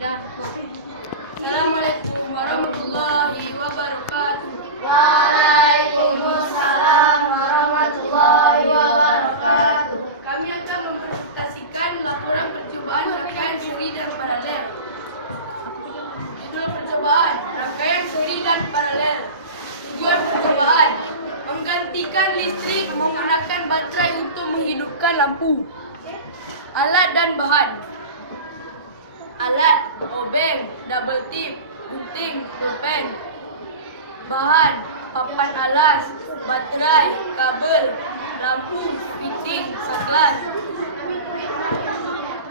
Assalamualaikum warahmatullahi wabarakatuh. Waalaikumsalam warahmatullahi wabarakatuh. Kami akan mempresentasikan laporan percobaan rangkaian seri dan paralel. Judul percobaan, rangkaian seri dan paralel. Tujuan percobaan, menggantikan listrik menggunakan baterai untuk menghidupkan lampu. Alat dan bahan. Alat, obeng, double tip, gunting, pulpen. Bahan, papan alas, baterai, kabel, lampu, fitting, saklar.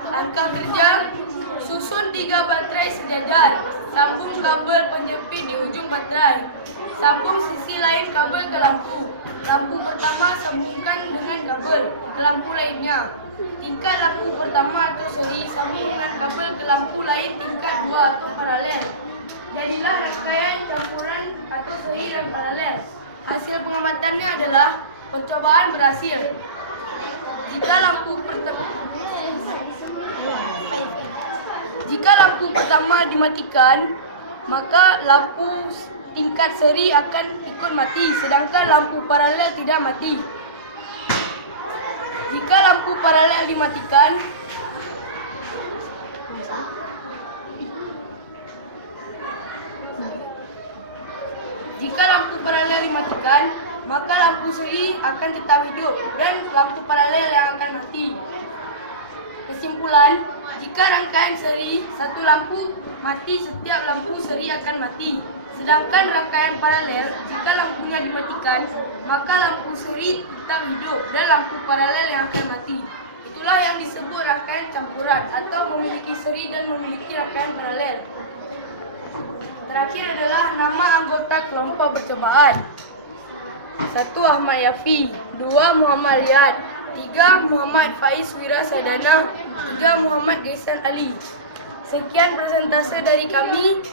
Angka kerja, susun 3 baterai sejajar. Sambung kabel penjepit di ujung baterai. Sambung sisi lain kabel ke lampu. Lampu pertama sambungkan dengan kabel ke lampu lainnya. Tingkat lampu pertama atau seri sambung dengan kabel ke lampu lain tingkat 2 atau paralel. Jadilah rangkaian campuran atau seri dan paralel. Hasil pengamatannya adalah percobaan berhasil. Jika lampu pertama dimatikan, maka lampu tingkat seri akan ikut mati, sedangkan lampu paralel tidak mati. Jika lampu paralel dimatikan, maka lampu seri akan tetap hidup dan lampu paralel yang akan mati. Kesimpulan, jika rangkaian seri, satu lampu mati, setiap lampu seri akan mati. Sedangkan rangkaian paralel, jika lampunya dimatikan, maka lampu seri tetap hidup dan lampu paralel yang akan mati. Itulah yang disebut rangkaian campuran atau memiliki seri dan memiliki rangkaian paralel. Terakhir adalah nama anggota kelompok percobaan. 1. Ahmad Yafi, 2. Muhammad Riyad, 3. Muhammad Faiz Wira Sadana, 3. Muhammad Gaisan Ali. Sekian presentase dari kami.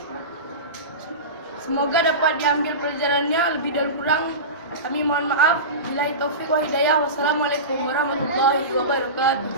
Semoga dapat diambil pelajarannya. Lebih dan kurang kami mohon maaf. Billahi taufik wa hidayah. Wassalamualaikum warahmatullahi wabarakatuh.